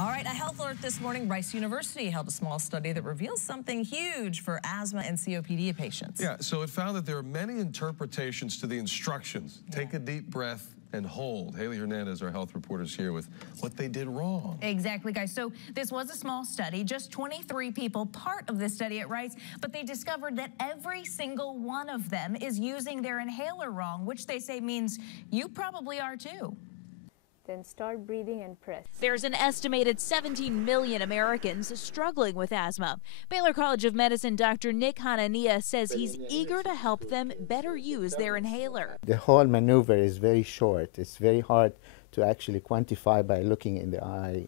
All right, a health alert this morning. Rice University held a small study that reveals something huge for asthma and COPD patients. Yeah, so it found that there are many interpretations to the instructions. Take a deep breath and hold. Haley Hernandez, our health reporter, is here with what they did wrong. Exactly, guys. So this was a small study, just 23 people part of this study at Rice, but they discovered that every single one of them is using their inhaler wrong, which they say means you probably are too. Then start breathing and press. There's an estimated 17 million Americans struggling with asthma. Baylor College of Medicine Dr. Nick Hanania says he's eager to help them better use their inhaler. The whole maneuver is very short. It's very hard to actually quantify by looking in the eye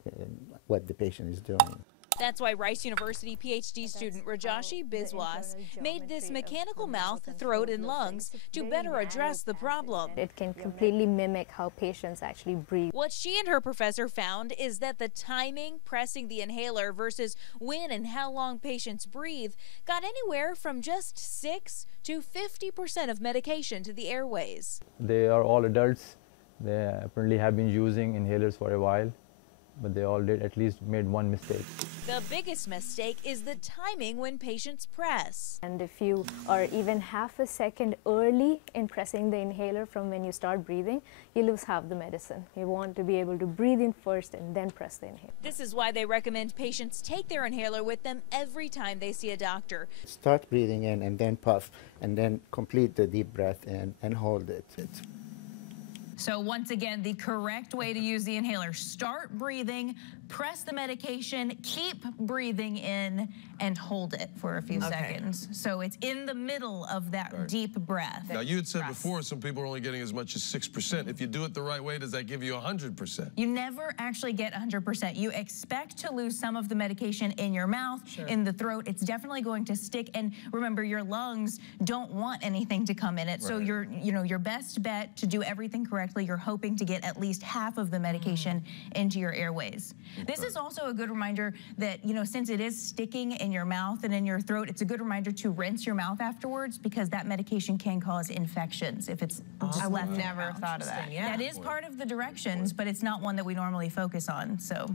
what the patient is doing. That's why Rice University PhD student Rajashi Biswas made this mechanical mouth, throat, and lungs to better address the problem. It can completely mimic how patients actually breathe. What she and her professor found is that the timing, pressing the inhaler versus when and how long patients breathe got anywhere from just 6 to 50% of medication to the airways. They are all adults. They apparently have been using inhalers for a while, but they all did at least made one mistake. The biggest mistake is the timing when patients press. And if you are even half a second early in pressing the inhaler from when you start breathing, you lose half the medicine. You want to be able to breathe in first and then press the inhaler. This is why they recommend patients take their inhaler with them every time they see a doctor. Start breathing in and then puff and then complete the deep breath in and hold it. So once again, the correct way to use the inhaler: start breathing, press the medication, keep breathing in, and hold it for a few seconds. So it's in the middle of that deep breath. Now, you had said before some people are only getting as much as 6%. If you do it the right way, does that give you 100%? You never actually get 100%. You expect to lose some of the medication in your mouth, in the throat. It's definitely going to stick. And remember, your lungs don't want anything to come in it. So your best bet to do everything correctly, you're hoping to get at least half of the medication into your airways. This is also a good reminder that, since it is sticking in your mouth and in your throat, it's a good reminder to rinse your mouth afterwards, because that medication can cause infections if it's just left in your never mouth. thought of that. Yeah. That is part of the directions, but it's not one that we normally focus on. So,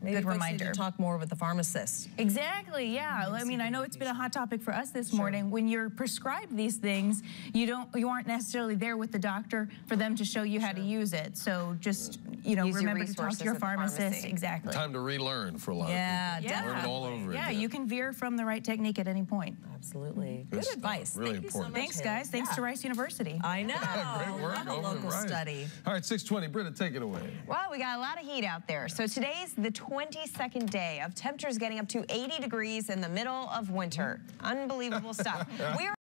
Maybe good folks reminder. need to talk more with the pharmacist. Exactly, yeah. I mean, I know it's been a hot topic for us this morning. When you're prescribed these things, you aren't necessarily there with the doctor for them to show you how to use it. So just, remember to talk to your pharmacist. Exactly. Time to relearn for a lot of people. Learn it all over again. Yeah, you can veer from the right technique at any point. Absolutely. Good advice. Really Thank you so important. much, Thanks, guys. Thanks to Rice University. I know. Great work. Love a local study. All right, 6:20. Britta, take it away. Well, we got a lot of heat out there. So today's the 22nd day of temperatures getting up to 80 degrees in the middle of winter. Unbelievable stuff. We are